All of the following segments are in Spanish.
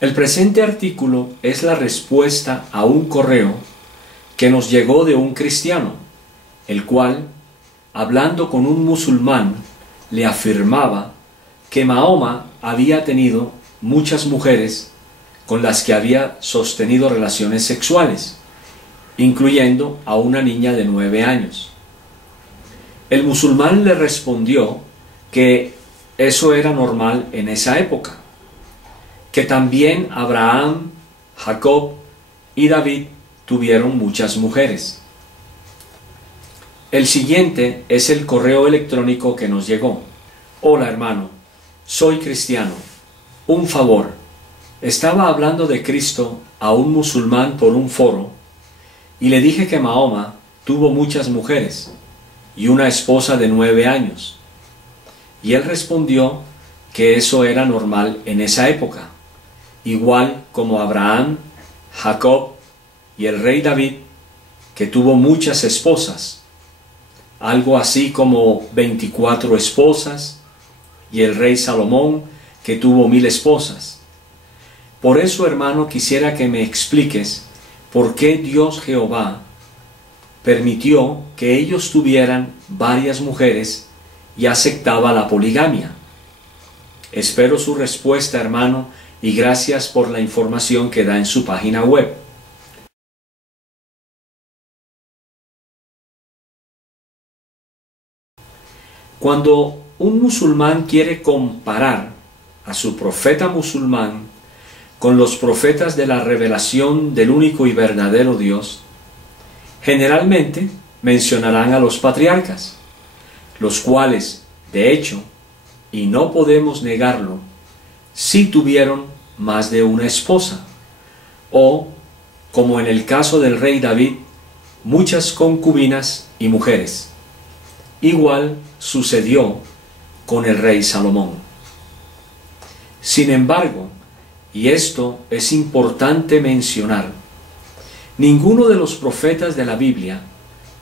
El presente artículo es la respuesta a un correo que nos llegó de un cristiano, el cual, hablando con un musulmán, le afirmaba que Mahoma había tenido muchas mujeres con las que había sostenido relaciones sexuales, incluyendo a una niña de 9 años. El musulmán le respondió que eso era normal en esa época, que también Abraham, Jacob y David tuvieron muchas mujeres. El siguiente es el correo electrónico que nos llegó. Hola hermano, soy cristiano. Un favor, estaba hablando de Cristo a un musulmán por un foro y le dije que Mahoma tuvo muchas mujeres y una esposa de 9 años. Y él respondió que eso era normal en esa época, igual como Abraham, Jacob y el rey David, que tuvo muchas esposas, algo así como 24 esposas, y el rey Salomón, que tuvo 1000 esposas. Por eso, hermano, quisiera que me expliques por qué Dios Jehová permitió que ellos tuvieran varias mujeres y aceptaba la poligamia. Espero su respuesta, hermano, y gracias por la información que da en su página web. Cuando un musulmán quiere comparar a su profeta musulmán con los profetas de la revelación del único y verdadero Dios, generalmente mencionarán a los patriarcas, los cuales, de hecho, y no podemos negarlo, sí tuvieron más de una esposa, o, como en el caso del rey David, muchas concubinas y mujeres. Igual sucedió con el rey Salomón. Sin embargo, y esto es importante mencionar, ninguno de los profetas de la Biblia,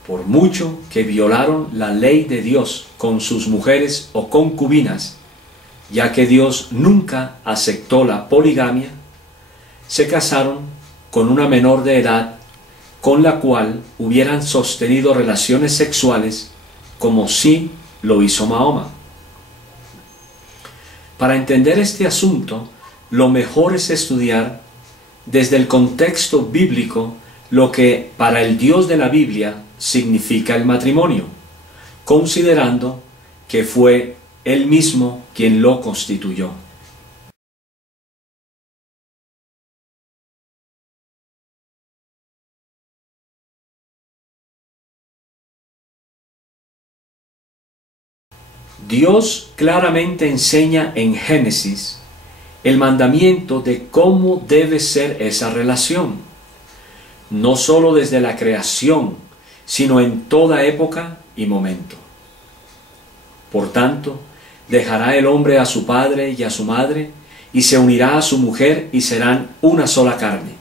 por mucho que violaron la ley de Dios con sus mujeres o concubinas, ya que Dios nunca aceptó la poligamia, se casaron con una menor de edad con la cual hubieran sostenido relaciones sexuales como sí lo hizo Mahoma. Para entender este asunto, lo mejor es estudiar desde el contexto bíblico lo que para el Dios de la Biblia significa el matrimonio, considerando que fue Él mismo quien lo constituyó. Dios claramente enseña en Génesis el mandamiento de cómo debe ser esa relación, no solo desde la creación, sino en toda época y momento. Por tanto, dejará el hombre a su padre y a su madre, y se unirá a su mujer, y serán una sola carne.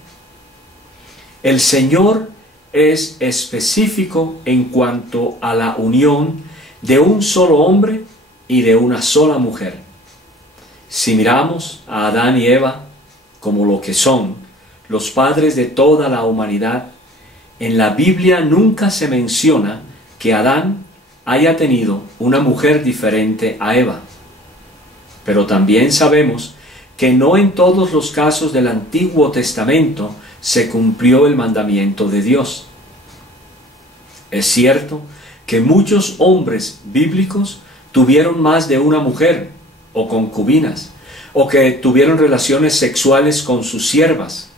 El Señor es específico en cuanto a la unión de un solo hombre y de una sola mujer. Si miramos a Adán y Eva como lo que son, los padres de toda la humanidad, en la Biblia nunca se menciona que Adán haya tenido una mujer diferente a Eva. Pero también sabemos que no en todos los casos del Antiguo Testamento se cumplió el mandamiento de Dios. Es cierto que muchos hombres bíblicos tuvieron más de una mujer o concubinas, o que tuvieron relaciones sexuales con sus siervas,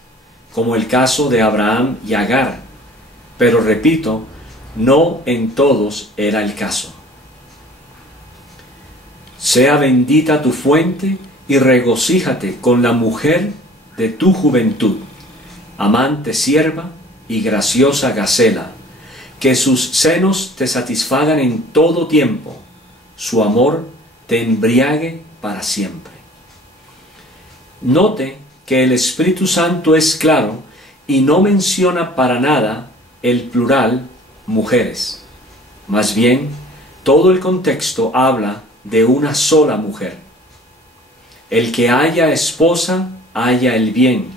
como el caso de Abraham y Agar, pero repito, no en todos era el caso. Sea bendita tu fuente y regocíjate con la mujer de tu juventud, amante sierva y graciosa gacela, que sus senos te satisfagan en todo tiempo, su amor te embriague para siempre. Note que el Espíritu Santo es claro y no menciona para nada el plural mujeres. Más bien, todo el contexto habla de una sola mujer. El que haya esposa halla el bien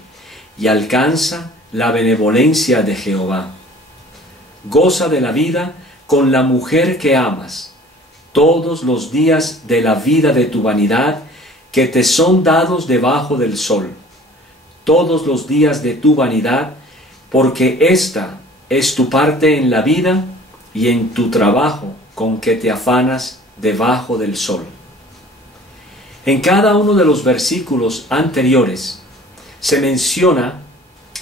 y alcanza la benevolencia de Jehová. Goza de la vida con la mujer que amas, todos los días de la vida de tu vanidad que te son dados debajo del sol, todos los días de tu vanidad, porque esta es tu parte en la vida y en tu trabajo con que te afanas debajo del sol. En cada uno de los versículos anteriores se menciona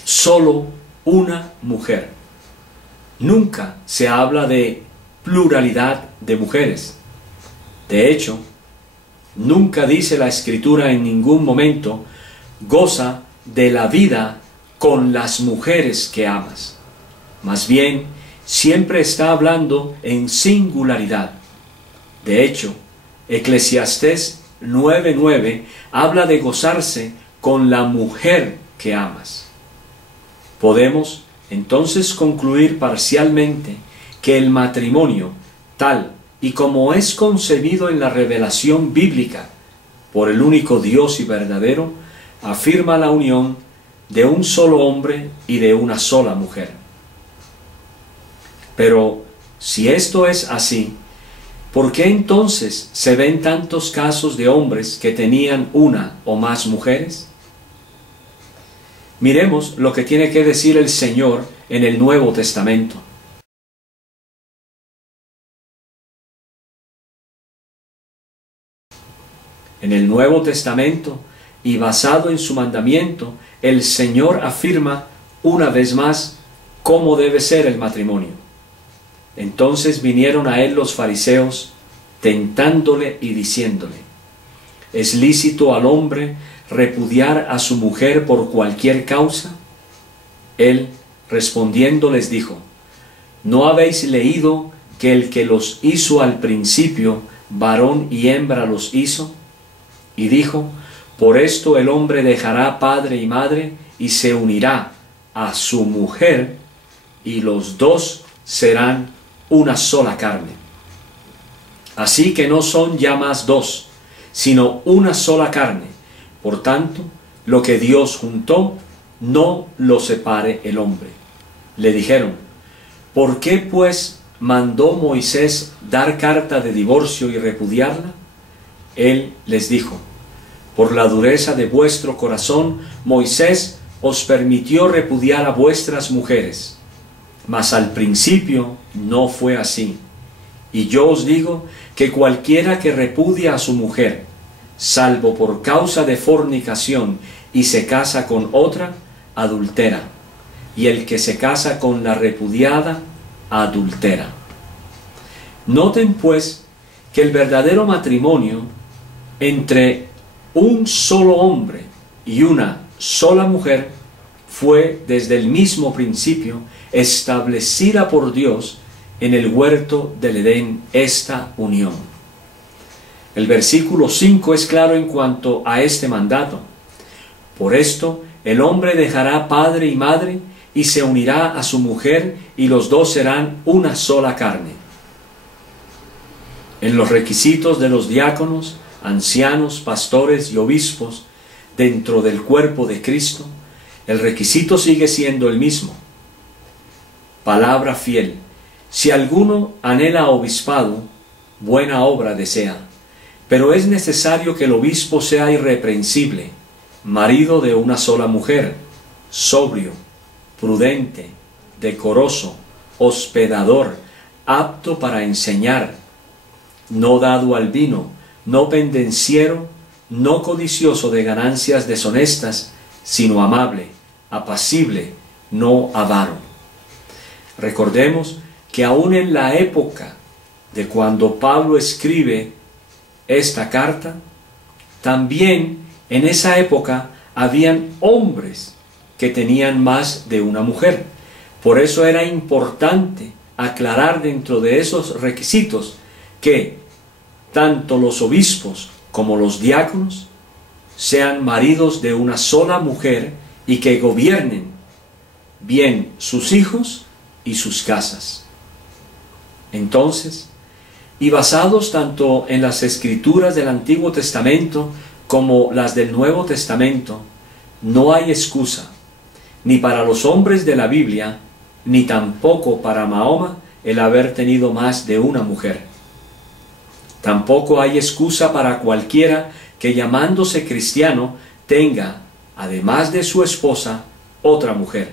solo una mujer. Nunca se habla de pluralidad de mujeres. De hecho, nunca dice la Escritura en ningún momento, goza de la vida con las mujeres que amas. Más bien, siempre está hablando en singularidad. De hecho, Eclesiastés 9:9 habla de gozarse con la mujer que amas. Podemos entonces concluir parcialmente que el matrimonio, tal y como es concebido en la revelación bíblica por el único Dios y verdadero, afirma la unión de un solo hombre y de una sola mujer. Pero si esto es así, ¿por qué entonces se ven tantos casos de hombres que tenían una o más mujeres? Miremos lo que tiene que decir el Señor en el Nuevo Testamento. En el Nuevo Testamento, y basado en su mandamiento, el Señor afirma una vez más cómo debe ser el matrimonio. Entonces vinieron a él los fariseos, tentándole y diciéndole: ¿es lícito al hombre repudiar a su mujer por cualquier causa? Él, respondiendo, les dijo: ¿no habéis leído que el que los hizo al principio, varón y hembra los hizo? Y dijo: por esto el hombre dejará padre y madre y se unirá a su mujer, y los dos serán una sola carne. Así que no son ya más dos, sino una sola carne. Por tanto, lo que Dios juntó, no lo separe el hombre. Le dijeron: ¿por qué pues mandó Moisés dar carta de divorcio y repudiarla? Él les dijo: por la dureza de vuestro corazón, Moisés os permitió repudiar a vuestras mujeres. Mas al principio no fue así. Y yo os digo que cualquiera que repudia a su mujer, salvo por causa de fornicación, y se casa con otra, adultera. Y el que se casa con la repudiada, adultera. Noten pues que el verdadero matrimonio entre un solo hombre y una sola mujer fue desde el mismo principio establecida por Dios en el huerto del Edén, esta unión. El versículo 5 es claro en cuanto a este mandato. Por esto el hombre dejará padre y madre y se unirá a su mujer, y los dos serán una sola carne. En los requisitos de los diáconos, ancianos, pastores y obispos dentro del cuerpo de Cristo, el requisito sigue siendo el mismo. Palabra fiel: si alguno anhela obispado, buena obra desea, pero es necesario que el obispo sea irreprensible, marido de una sola mujer, sobrio, prudente, decoroso, hospedador, apto para enseñar, no dado al vino, no pendenciero, no codicioso de ganancias deshonestas, sino amable, apacible, no avaro. Recordemos que aún en la época de cuando Pablo escribe esta carta, también en esa época habían hombres que tenían más de una mujer. Por eso era importante aclarar dentro de esos requisitos que tanto los obispos como los diáconos sean maridos de una sola mujer y que gobiernen bien sus hijos y sus casas. Entonces, y basados tanto en las Escrituras del Antiguo Testamento como las del Nuevo Testamento, no hay excusa, ni para los hombres de la Biblia, ni tampoco para Mahoma el haber tenido más de una mujer. Tampoco hay excusa para cualquiera que llamándose cristiano tenga, además de su esposa, otra mujer.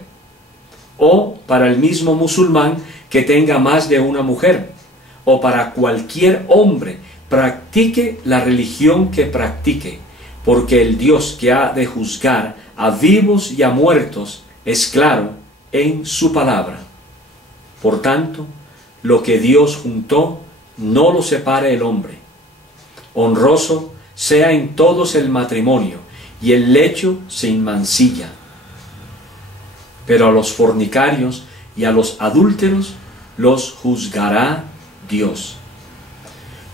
O para el mismo musulmán que tenga más de una mujer. O para cualquier hombre practique la religión que practique, porque el Dios que ha de juzgar a vivos y a muertos es claro en su palabra. Por tanto, lo que Dios juntó, no lo separe el hombre. Honroso sea en todos el matrimonio, y el lecho sin mancilla. Pero a los fornicarios y a los adúlteros los juzgará Dios.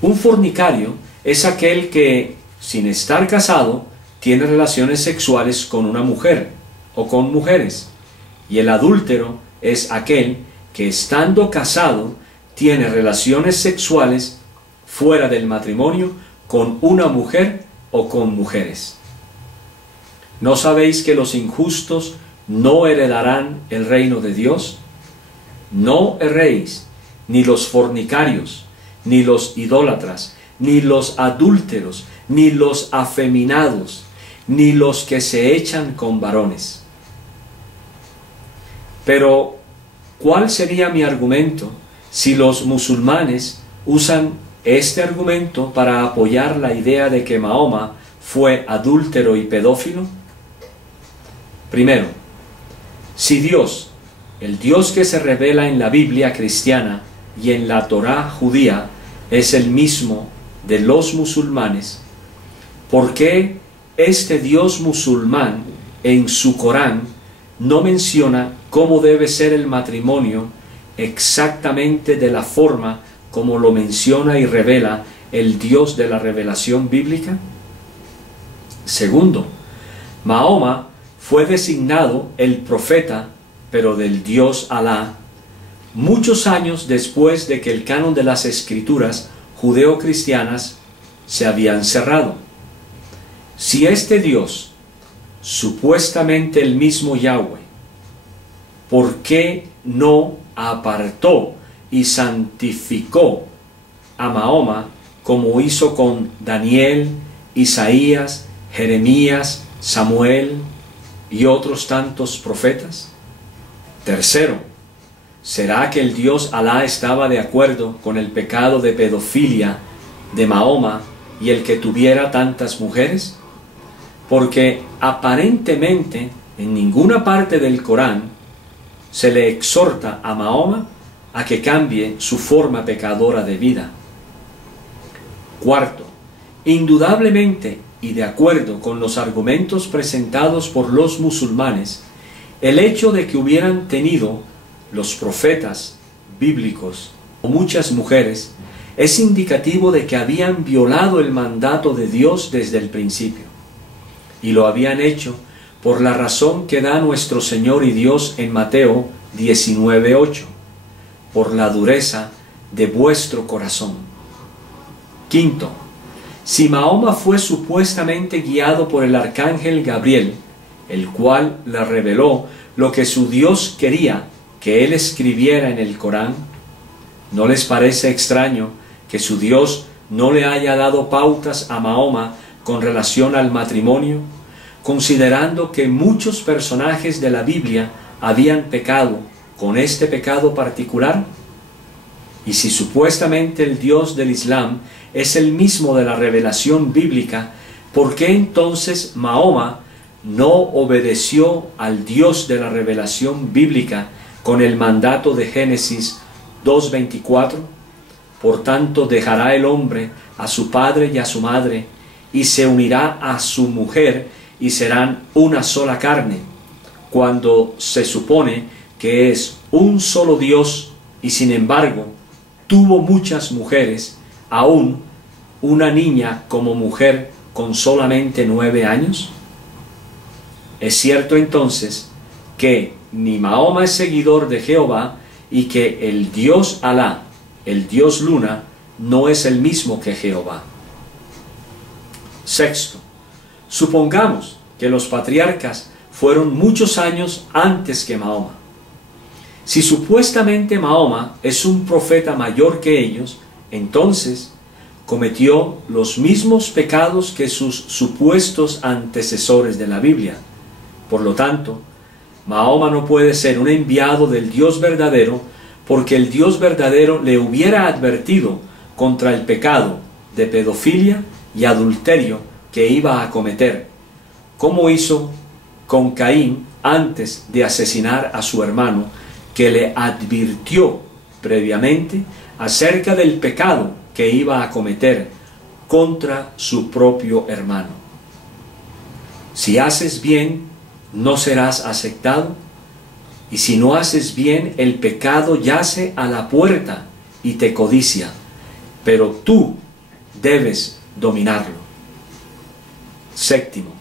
Un fornicario es aquel que, sin estar casado, tiene relaciones sexuales con una mujer o con mujeres. Y el adúltero es aquel que, estando casado, tiene relaciones sexuales fuera del matrimonio con una mujer o con mujeres. ¿No sabéis que los injustos no heredarán el reino de Dios? No erréis, ni los fornicarios, ni los idólatras, ni los adúlteros, ni los afeminados, ni los que se echan con varones. Pero, ¿cuál sería mi argumento si los musulmanes usan este argumento para apoyar la idea de que Mahoma fue adúltero y pedófilo? Primero, si Dios, el Dios que se revela en la Biblia cristiana y en la Torá judía, es el mismo de los musulmanes, ¿por qué este Dios musulmán en su Corán no menciona cómo debe ser el matrimonio exactamente de la forma como lo menciona y revela el Dios de la revelación bíblica? Segundo, Mahoma fue designado el profeta, pero del Dios Alá, muchos años después de que el canon de las escrituras judeo-cristianas se habían cerrado. Si este Dios, supuestamente el mismo Yahweh, ¿por qué no apartó y santificó a Mahoma como hizo con Daniel, Isaías, Jeremías, Samuel y otros tantos profetas? Tercero, ¿será que el Dios Alá estaba de acuerdo con el pecado de pedofilia de Mahoma y el que tuviera tantas mujeres? Porque aparentemente en ninguna parte del Corán se le exhorta a Mahoma a que cambie su forma pecadora de vida. Cuarto, indudablemente y de acuerdo con los argumentos presentados por los musulmanes, el hecho de que hubieran tenido los profetas bíblicos o muchas mujeres es indicativo de que habían violado el mandato de Dios desde el principio, y lo habían hecho por la razón que da nuestro Señor y Dios en Mateo 19:8, por la dureza de vuestro corazón. Quinto, si Mahoma fue supuestamente guiado por el arcángel Gabriel, el cual le reveló lo que su Dios quería que él escribiera en el Corán, ¿no les parece extraño que su Dios no le haya dado pautas a Mahoma con relación al matrimonio, considerando que muchos personajes de la Biblia habían pecado con este pecado particular? Y si supuestamente el Dios del Islam es el mismo de la revelación bíblica, ¿por qué entonces Mahoma no obedeció al Dios de la revelación bíblica con el mandato de Génesis 2:24? Por tanto, dejará el hombre a su padre y a su madre, y se unirá a su mujer, y serán una sola carne, cuando se supone que es un solo Dios, y sin embargo tuvo muchas mujeres, aún una niña como mujer con solamente 9 años. Es cierto entonces que ni Mahoma es seguidor de Jehová, y que el Dios Alá, el Dios Luna, no es el mismo que Jehová. Sexto, supongamos que los patriarcas fueron muchos años antes que Mahoma. Si supuestamente Mahoma es un profeta mayor que ellos, entonces cometió los mismos pecados que sus supuestos antecesores de la Biblia. Por lo tanto, Mahoma no puede ser un enviado del Dios verdadero, porque el Dios verdadero le hubiera advertido contra el pecado de pedofilia y adulterio que iba a cometer, como hizo con Caín antes de asesinar a su hermano, que le advirtió previamente acerca del pecado que iba a cometer contra su propio hermano. Si haces bien, no serás aceptado, y si no haces bien, el pecado yace a la puerta y te codicia, pero tú debes dominarlo. Séptimo,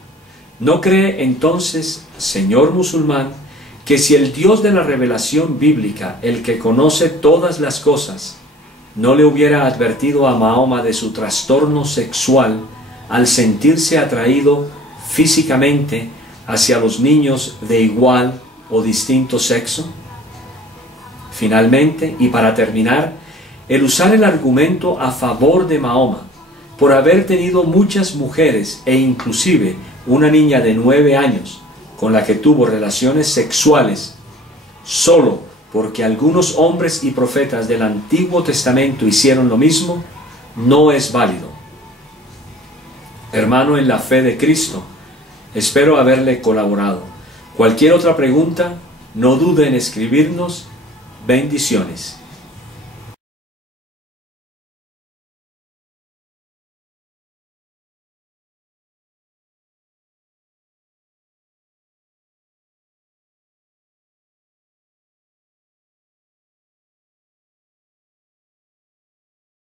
¿no cree entonces, señor musulmán, que si el Dios de la revelación bíblica, el que conoce todas las cosas, no le hubiera advertido a Mahoma de su trastorno sexual al sentirse atraído físicamente hacia los niños de igual o distinto sexo? Finalmente, y para terminar, el usar el argumento a favor de Mahoma por haber tenido muchas mujeres e inclusive una niña de 9 años con la que tuvo relaciones sexuales solo porque algunos hombres y profetas del Antiguo Testamento hicieron lo mismo, no es válido. Hermano en la fe de Cristo, espero haberle colaborado. Cualquier otra pregunta, no dude en escribirnos. Bendiciones.